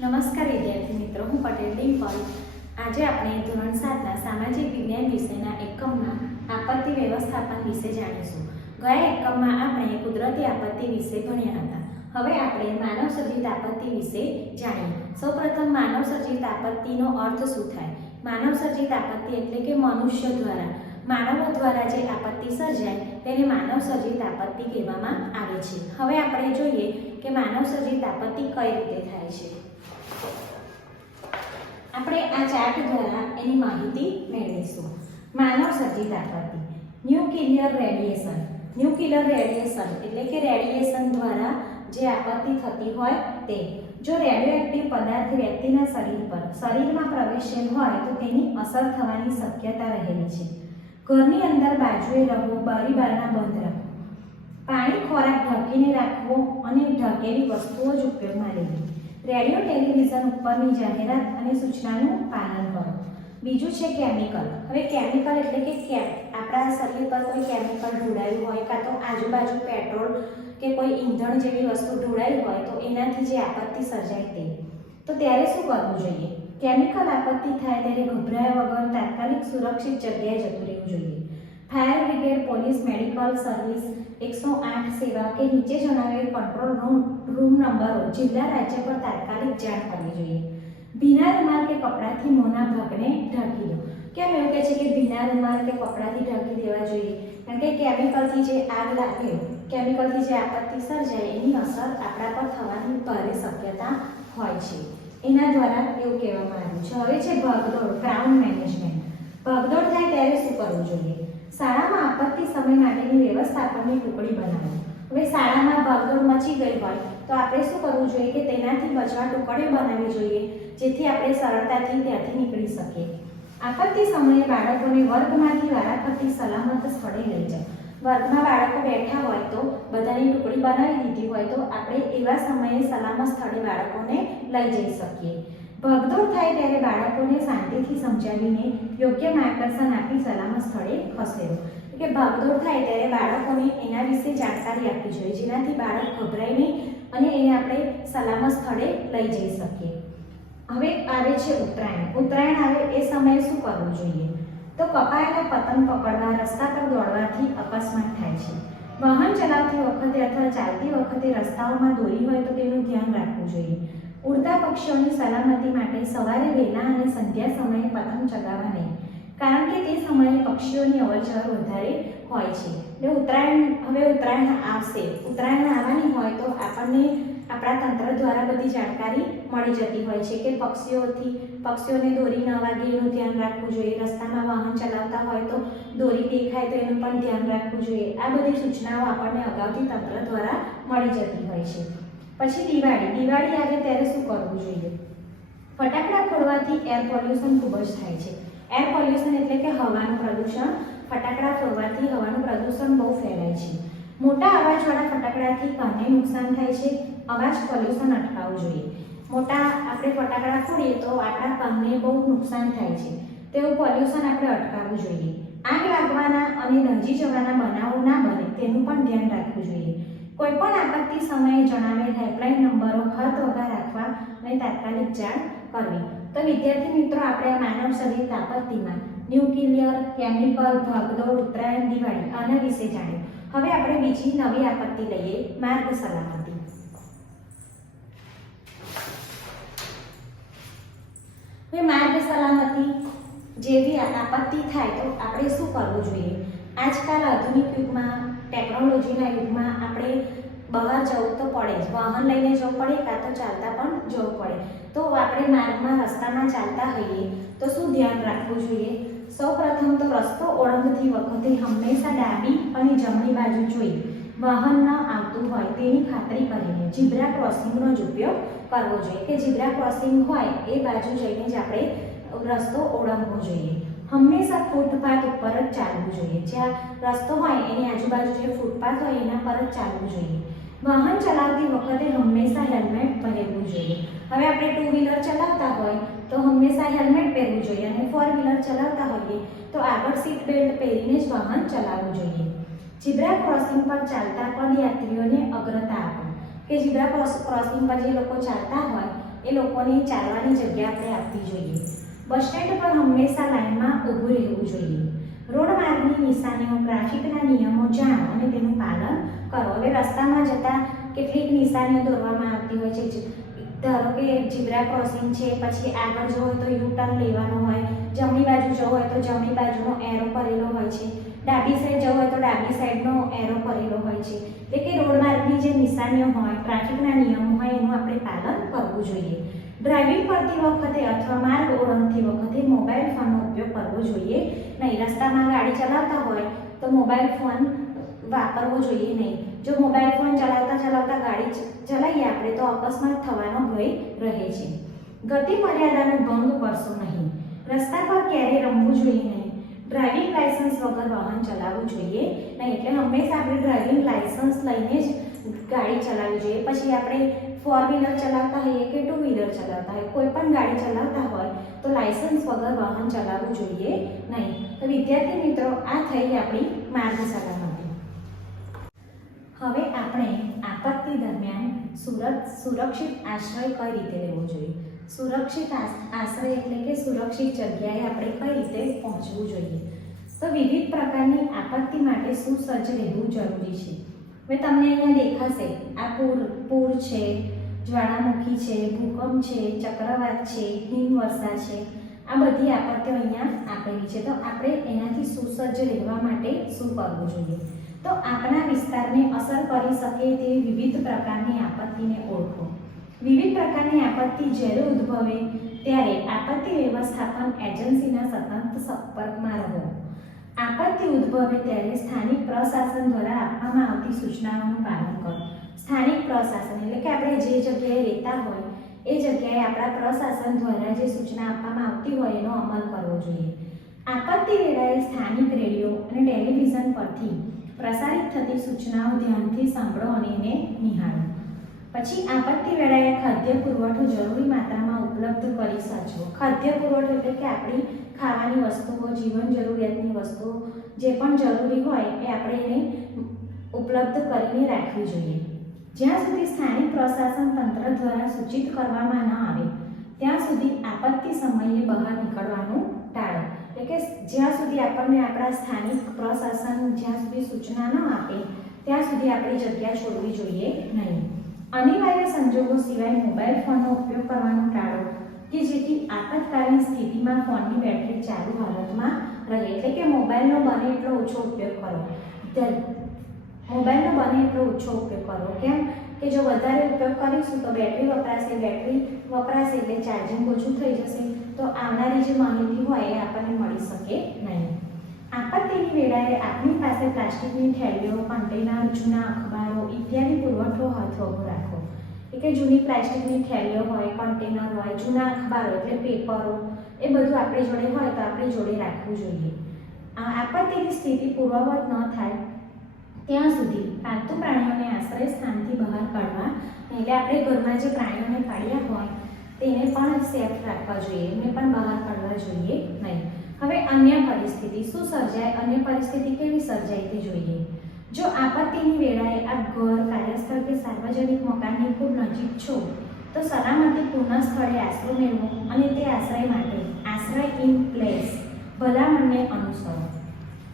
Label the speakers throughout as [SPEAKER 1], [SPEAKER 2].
[SPEAKER 1] નમસ્કાર વિદ્યાર્થી મિત્રો, હું પટેલ ડિમ્પલ. આજે આપણે ધોરણ સાતના સામાજિક વિજ્ઞાન વિષયના એકમમાં આપત્તિ વ્યવસ્થાપન વિશે જાણીશું. ગયા એકમમાં આપણે કુદરતી આપત્તિ વિશે ભણ્યા હતા. હવે આપણે માનવ સર્જિત આપત્તિ વિશે જાણીએ. સૌપ્રથમ માનવ સર્જિત આપત્તિનો અર્થ શું થાય? માનવ સર્જિત આપત્તિ એટલે કે મનુષ્ય દ્વારા. માનવો દ્વારા જે આપત્તિ સર્જાય, તેને માનવ સર્જિત આપત્તિ કહેવામાં આવે છે. હવે આપણે જોઈએ કે માનવ સર્જિત આપત્તિ કઈ રીતે થાય છે. આપણે આ ચાર્ટ દ્વારા એની માહિતી મેળવીશું. માનવ સર્જિત આપત્તિ ન્યુક્લિયર રેડિયેશન ન્યુક્લિયર રેડિયેશન એટલે કે રેડિયેશન દ્વારા જે આપત્તિ થતી હોય તે. જો રેડિયોએક્ટિવ પદાર્થ વ્યક્તિના શરીર પર, શરીરમાં પ્રવેશેલ હોય તો તેની અસર થવાની શક્યતા રહેલી છે. ઘરની અંદર બાજુએ રહેવું બારી બારણા બંધ રાખવું. પાણી ખોરાક ઢાંકીને રાખવો અને ઢાંકેલી વસ્તુઓ જ ઉપયોગમાં લેવી. રેડિયો ટેલિવિઝન ઉપરની જાહેરાત અને સૂચનાનું પાલન કરો. બીજું છે કેમિકલ. હવે કેમિકલ એટલે કે કેમ? આપણા શરીર પર કોઈ કેમિકલ ઢોળાયું હોય કાં તો આજુબાજુ પેટ્રોલ કે કોઈ ઈંધણ જેવી વસ્તુ ઢોળાઈ હોય તો એનાથી જે આપત્તિ સર્જાય તે. તો ત્યારે શું કરવું જોઈએ? કેમિકલ આપત્તિ થાય ત્યારે ગભરાયા વગર તાત્કાલિક સુરક્ષિત જગ્યાએ જતું રહેવું જોઈએ. Fire brigade police medical service એકસો આઠ સેવા કે નીચે જણાવેલ કંટ્રોલ રૂમ રૂમ નંબરો જિલ્લા રાજ્ય પર તાત્કાલિક જાણ કરવી જોઈએ. ભીના રૂમાલ કે કપડાથી મોના ભાગને ઢાંકી લો કેમ એવું કહે છે કે ભીના રૂમાલ કે કપડાથી ઢાંકી દેવા જોઈએ? કારણ કે કેમિકલથી જે આગ લાગે, કેમિકલથી જે આપત્તિ સર્જાય, એની અસર આપણા પર થવાની ભારે શક્યતા હોય છે. એના દ્વારા એવું કહેવામાં આવ્યું છે. હવે છે ભાગદોડ ક્રાઉન મેનેજમેન્ટ ભાગદોડ થાય ત્યારે શું કરવું જોઈએ? શાળામાં આપત્તિ સમય માટેની વ્યવસ્થાપનની ટુકડી બનાવો. હવે શાળામાં ભાગદોડ મચી ગઈ હોય, તો આપણે શું કરવું જોઈએ કે તેનાથી બચવા ટુકડીઓ બનાવવી જોઈએ, જેથી આપણે સરળતાથી ત્યાંથી નીકળી શકીએ. આપત્તિ સમયે બાળકોને વર્ગમાંથી વારાફરતી સલામત સ્થળે લઈ જાઓ વર્ગમાં બાળકો બેઠા હોય તો, બધાની ટુકડી બનાવી દીધી હોય તો, આપણે એવા સમયે સલામત સ્થળે બાળકોને લઈ જઈ શકીએ. ભગદોડ થાય ત્યારે બાળકોને શાંતિથી સમજાવીને યોગ્ય માર્ગદર્શન આપી સલામત સ્થળે ખસેડો. કે ભાગદોડ થાય ત્યારે બાળકોને એના વિશે જાણકારી આપવી જોઈએ. જેનાથી બાળક ગભરાય નહીં અને એને આપણે સલામત સ્થળે લઈ જઈ શકીએ. હવે આવે છે ઉત્તરાયણ. ઉત્તરાયણ આવે એ સમયે શું કરવું જોઈએ? તો કપાયેલા પતંગ પકડવા, રસ્તા પર દોડવાથી અકસ્માત થાય છે. વાહન ચલાવતી વખતે અથવા ચાલતી વખતે રસ્તાઓમાં દોરી હોય તો તેનું ધ્યાન રાખવું જોઈએ. ઉડતા પક્ષીઓની સલામતી માટે સવારે વહેલા અને સંધ્યા સમયે પતંગ ચગાવવા નહીં કારણ કે તે સમયે પક્ષીઓની અવરજવર વધારે હોય છે. એટલે ઉત્તરાયણ, હવે ઉત્તરાયણ આવશે. ઉત્તરાયણ આવવાની હોય તો આપણને આપણા તંત્ર દ્વારા બધી જાણકારી મળી જતી હોય છે કે પક્ષીઓથી, પક્ષીઓને દોરી ન વાગે એનું ધ્યાન રાખવું જોઈએ. રસ્તામાં વાહન ચલાવતા હોય તો દોરી દેખાય તો એનું પણ ધ્યાન રાખવું જોઈએ. આ બધી સૂચનાઓ આપણને અગાઉથી તંત્ર દ્વારા મળી જતી હોય છે. પછી દિવાળી. દિવાળી આવે ત્યારે શું કરવું જોઈએ? ફટાકડા ફોડવાથી એર પોલ્યુશન ખૂબ જ થાય છે. એર પોલ્યુશન એટલે કે હવાનું પ્રદૂષણ. ફટાકડા ફોડવાથી હવાનું પ્રદૂષણ બહુ ફેલાય છે. મોટા અવાજવાળા ફટાકડાથી કાનને નુકસાન થાય છે. અવાજ પોલ્યુશન અટકાવવું જોઈએ. મોટા આપણે ફટાકડા ફોડીએ તો આપણા કાનને બહુ નુકસાન થાય છે. તેવું પોલ્યુશન આપણે અટકાવવું જોઈએ. આગ લાગવાના અને નજી જવાના બનાવો ના બને, તેનું પણ ધ્યાન રાખવું જોઈએ. કોઈપણ આપત્તિ સમયે જણાવેલ હેલ્પલાઇન નંબરો હદ વગર રાખવા અને તાત્કાલિક જાણ કરવી. તો વિદ્યાર્થી મિત્રો, આપણે માનવ સર્જિત આપત્તિમાં ન્યુક્લિયર, કેમિકલ, ભગદોડ, ઉત્તરાયણ, દિવાળી આના વિશે જાણ્યું. હવે આપણે બીજી નવી આપત્તિ લઈએ, માર્ગ સલામતી. હવે માર્ગ સલામતી જેવી આપત્તિ થાય તો આપણે શું કરવું જોઈએ? આજકાલ આધુનિક યુગમાં, ટેકનોલોજીના યુગમાં આપણે બહાર જવું તો પડે જ. વાહન લઈને જવું પડે, કાં તો ચાલતા પણ જવું પડે. તો આપણે માર્ગમાં, રસ્તામાં ચાલતા હોઈએ, તો શું ધ્યાન રાખવું જોઈએ? સૌપ્રથમ તો રસ્તો ઓળંગતી વખતે હંમેશા ડાબી અને જમણી બાજુ જોઈ વાહન ન આવતું હોય તેની ખાતરી કરીને ઝીબ્રા ક્રોસિંગનો જ ઉપયોગ કરવો જોઈએ. કે ઝીબ્રા ક્રોસિંગ હોય, એ બાજુ જઈને જ આપણે રસ્તો ઓળંગવો જોઈએ. હંમેશા ફૂટપાથ ઉપર જ ચાલવું જોઈએ. જ્યાં રસ્તો હોય એની આજુબાજુ જે ફૂટપાથ હોય એના પર જ ચાલવું જોઈએ. વાહન ચલાવતી વખતે હંમેશા હેલ્મેટ પહેરવું જોઈએ. હવે આપણે ટુ વ્હીલર ચલાવતા હોય તો હંમેશા હેલ્મેટ પહેરવું જોઈએ અને ફોર વ્હીલર ચલાવતા હોઈએ તો આગળ સીટ બેલ્ટ પહેરીને જ વાહન ચલાવવું જોઈએ. જીબ્રા ક્રોસિંગ પર ચાલતા પદયાત્રીઓને અગ્રતા આપો. કે જીબ્રા ક્રોસિંગ પર જે લોકો ચાલતા હોય એ લોકોને ચાલવાની જગ્યા આપણે આપવી જોઈએ. બસ સ્ટેન્ડ પર હંમેશા લાઇનમાં ઊભું રહેવું જોઈએ. રોડ માર્ગની નિશાનીઓ ટ્રાફિકના નિયમો જાણો અને તેનું પાલન કરો. હવે રસ્તામાં જતા કેટલીક નિશાનીઓ દોરવામાં આવતી હોય છે. ધારો કે જીબ્રા ક્રોસિંગ છે, પછી આગળ જવું હોય તો યુ ટર્ન લેવાનો હોય, જમણી બાજુ જવું હોય તો જમણી બાજુનો એરો કરેલો હોય છે. ડાબી સાઈડ જવું હોય તો ડાબી સાઈડનો એરો કરેલો હોય છે. એટલે કે રોડ માર્ગની જે નિશાનીઓ હોય, ટ્રાફિકના નિયમો હોય, એનું આપણે પાલન કરવું જોઈએ. ડ્રાઇવિંગ કરતી વખતે અથવા માર્ગ ઓળંગતી વખતે મોબાઈલ ફોનનો ઉપયોગ કરવો જોઈએ. નહીં, રસ્તામાં ગાડી ચલાવતા હોય તો મોબાઈલ ફોન વાપરવો જોઈએ નહીં. જો મોબાઈલ ફોન ચલાવતા ચલાવતા ગાડી ચલાવીએ આપણે તો અકસ્માત થવાનો ભય રહે છે. ગતિ મર્યાદાનો ભંગ કરશો નહીં. રસ્તા પર ક્યારેય રમવું જોઈએ નહીં. ડ્રાઇવિંગ લાયસન્સ વગર વાહન ચલાવવું જોઈએ. નહીં, એટલે હંમેશા આપણે ડ્રાઇવિંગ લાયસન્સ લઈને જ ગાડી ચલાવવી જોઈએ. પછી આપણે ફોર વ્હીલર ચલાવતા હોઈએ કે ટુ વ્હીલર ચલાવતા હોય, કોઈ પણ ગાડી ચલાવતા હોય, તો લાયસન્સ વગર વાહન ચલાવવું જોઈએ નહીં. તો વિદ્યાર્થી મિત્રો, આ થઈ આપણી માર્ગ સલામતી હવે આપણે આપત્તિ દરમિયાન સુરત સુરક્ષિત આશ્રય કઈ રીતે લેવો જોઈએ? સુરક્ષિત આશ્રય એટલે કે સુરક્ષિત જગ્યાએ આપણે કઈ રીતે પહોંચવું જોઈએ? તો વિવિધ પ્રકારની આપત્તિ માટે સુસજ્જ રહેવું જરૂરી છે. હવે તમને અહીંયા દેખાશે. આ પૂર પૂર છે, જ્વાળામુખી છે, ભૂકંપ છે, ચક્રવાત છે, હિમવર્ષા છે. આ બધી આપત્તિઓ અહીંયા આપેલી છે. તો આપણે એનાથી સુસજ્જ રહેવા માટે શું કરવું જોઈએ? તો આપણા વિસ્તારને અસર કરી શકે તેવી વિવિધ પ્રકારની આપત્તિને ઓળખો. વિવિધ પ્રકારની આપત્તિ જ્યારે ઉદ્ભવે, ત્યારે આપત્તિ વ્યવસ્થાપન એજન્સીના સતત સંપર્કમાં રહો. આપત્તિ ઉદ્ભવે ત્યારે સ્થાનિક પ્રશાસન દ્વારા આપવામાં આવતી સૂચનાઓનું પાલન કરો. સ્થાનિક પ્રશાસન એટલે કે આપણે જે જગ્યાએ રહેતા હોય, એ જગ્યાએ આપણા પ્રશાસન દ્વારા જે સૂચના આપવામાં આવતી હોય એનો અમલ કરવો જોઈએ. આપત્તિ વેળાએ સ્થાનિક રેડિયો અને ટેલિવિઝન પરથી પ્રસારિત થતી સૂચનાઓ ધ્યાનથી સાંભળો અને એને નિહાળો. પછી આપત્તિ વેળાએ ખાદ્ય પુરવઠો જરૂરી માત્રામાં ઉપલબ્ધ કરી સાચવો. ખાદ્ય પુરવઠો એટલે કે આપણી ખાવાની વસ્તુઓ, જીવન જરૂરિયાતની વસ્તુઓ જે પણ જરૂરી હોય એ આપણે એને ઉપલબ્ધ કરીને રાખવી જોઈએ. જ્યાં સુધી સ્થાનિક પ્રશાસન તંત્ર દ્વારા સૂચિત કરવામાં ન આવે, ત્યાં સુધી આપત્તિ સમયે બહાર નીકળવાનું ટાળો. એટલે કે જ્યાં સુધી આપણને આપણા સ્થાનિક પ્રશાસન જ્યાં સુધી સૂચના ન આપે, ત્યાં સુધી આપણી જગ્યા છોડવી જોઈએ નહીં. અનિવાર્ય સંજોગો સિવાય મોબાઈલ ફોનનો ઉપયોગ કરવાનું ટાળો કે જેથી આપતકાલીન સ્થિતિમાં ફોનની બેટરી ચાલુ હાલતમાં રહે એટલે કે મોબાઈલનો બને એટલો ઓછો ઉપયોગ કરો. મોબાઈલનો બને એટલો ઓછો ઉપયોગ કરો. કેમ? કે જો વધારે ઉપયોગ કરીશું તો બેટરી વપરાશે બેટરી વપરાશે એટલે ચાર્જિંગ ઓછું થઈ જશે. તો આવનારી જે માહિતી હોય એ આપણને મળી શકે નહીં. આપત્તિની વેળાએ આપણી પાસે પ્લાસ્ટિકની થેલીઓ કન્ટેનર જૂના અખબારો પુરવઠો પુરવઠો હથોગો રાખો. એટલે જૂની પ્લાસ્ટિકની થેલીઓ હોય, કન્ટેનર હોય, જૂના અખબારો એટલે પેપરો, એ બધું આપણી જોડે હોય તો આપણી જોડે રાખવું જોઈએ. આપત્તિની સ્થિતિ પૂર્વવત ન થાય, ત્યાં સુધી પાલતુ પ્રાણીઓને આશ્રય સ્થાનથી બહાર કાઢવા, એટલે આપણે ઘરમાં જે પ્રાણીઓને પાડ્યા હોય, તેને પણ સેફ રાખવા જોઈએ, એમને પણ બહાર કાઢવા જોઈએ નહીં. હવે અન્ય પરિસ્થિતિ, શું સર્જાય, અન્ય પરિસ્થિતિ કેવી સર્જાય તે જોઈએ. જો આપત્તિની વેળાએ આપ ઘર કાર્યસ્થળ કે સાર્વજનિક મકાનની ખૂબ નજીક છો, તો સલામતી પૂર્ણ સ્થળે આશરો મેળવો અને તે આશ્રય માટે આશ્રય ઇન પ્લેસ ભલામણને અનુસરો.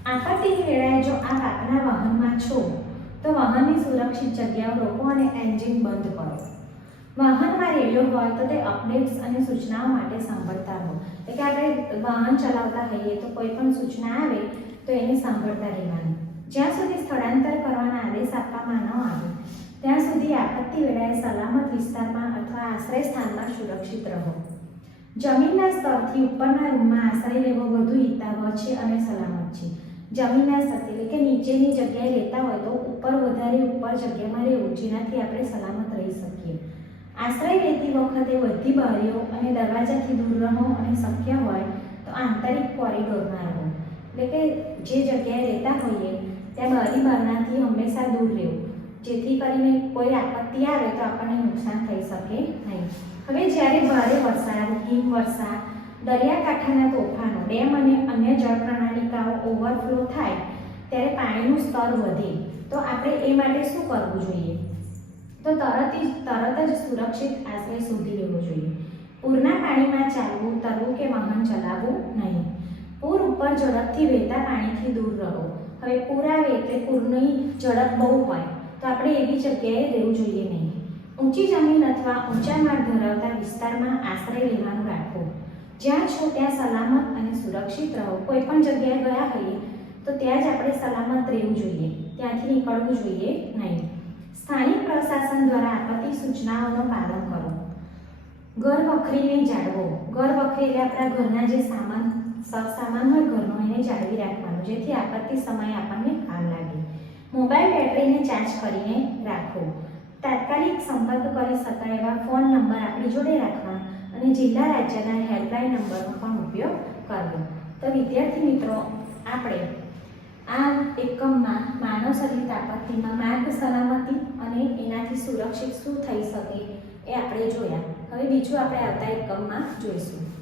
[SPEAKER 1] આપત્તિની વેળાએ જો આપ આપના વાહનમાં છો, તો વાહનની સુરક્ષિત જગ્યાઓ રોકો અને એન્જિન બંધ કરો. વાહનમાં રેડિયો હોય તો તે અપડેટ્સ અને સૂચનાઓ માટે સાંભળતા રહો. એટલે કે આપણે વાહન ચલાવતા હોઈએ તો કોઈ પણ સૂચના આવે, તો એને સાંભળતા રહેવાનું. જ્યાં સુધી સ્થળાંતર કરવાના આદેશ આપવામાં ન આવે, ત્યાં સુધી આપત્તિ વેળાએ સલામત વિસ્તારમાં અથવા આશ્રય સ્થાનમાં સુરક્ષિત રહો. જમીનના સ્તરથી ઉપરના રૂમમાં આશ્રય લેવો વધુ હિતાવહ છે અને સલામત છે. જમીનના સ્તર એટલે કે નીચેની જગ્યાએ રહેતા હોય તો ઉપર વધારે ઉપર જગ્યામાં રહેવું, જેનાથી આપણે સલામત રહી શકીએ. આશ્રય લેતી વખતે બધી બારીઓ અને દરવાજાથી દૂર રહો અને શક્ય હોય તો આંતરિક કોરિડોરમાં રહો એટલે કે જે જગ્યાએ રહેતા હોઈએ ત્યાં બારી બારણાથી હંમેશા દૂર રહેવું. જેથી કરીને કોઈ આપત્તિ આવે તો આપણને નુકસાન થઈ શકે નહીં. હવે જ્યારે ભારે વરસાદ, હિમવર્ષા, દરિયાકાંઠાના તોફાનો, ડેમ અને અન્ય જળ પ્રણાલિકાઓ ઓવરફ્લો થાય, ત્યારે પાણીનું સ્તર વધે, તો આપણે એ માટે શું કરવું જોઈએ? તો તરત જ તરત જ સુરક્ષિત આશ્રય શોધી લેવો જોઈએ. પૂરના પાણીમાં ચાલવું, તરવું કે વાહન ચલાવવું નહીં. પૂર ઉપર ઝડપથી વહેતા પાણીથી દૂર રહો. હવે પૂર આવે એટલે પૂરની ઝડપ બહુ હોય, તો આપણે એવી જગ્યાએ રહેવું જોઈએ નહીં. ઊંચી જમીન અથવા ઊંચા માળ ધરાવતા વિસ્તારમાં આશ્રય લેવાનું રાખો. જ્યાં છો ત્યાં સલામત અને સુરક્ષિત રહો. કોઈ પણ જગ્યાએ ગયા હોઈએ, તો ત્યાં જ આપણે સલામત રહેવું જોઈએ. ત્યાંથી નીકળવું જોઈએ નહીં. સ્થાનિક પ્રશાસન દ્વારા આપત્તિ સૂચનાઓનું પાલન કરો. ઘર વખરીને જાળવો. ઘર વખરી એટલે આપણા ઘરના જે સામાન સામાન હોય, ઘરનો એને જાળવી રાખવાનું, જેથી આપત્તિ સમયે આપણને કામ લાગે. મોબાઈલ બેટરીને ચાર્જ કરીને રાખો તાત્કાલિક સંપર્ક કરી શકાય એવા ફોન નંબર આપણી જોડે રાખવા અને જિલ્લા રાજ્યના હેલ્પલાઇન નંબરનો પણ ઉપયોગ કરવો. તો વિદ્યાર્થી મિત્રો, આપણે આ એકમમાં માનવ સર્જિત આપત્તિમાં માર્ગ સલામતી અને એનાથી સુરક્ષિત શું થઈ શકે એ આપણે જોયા. હવે બીજું આપણે આવતા એકમમાં જોઈશું.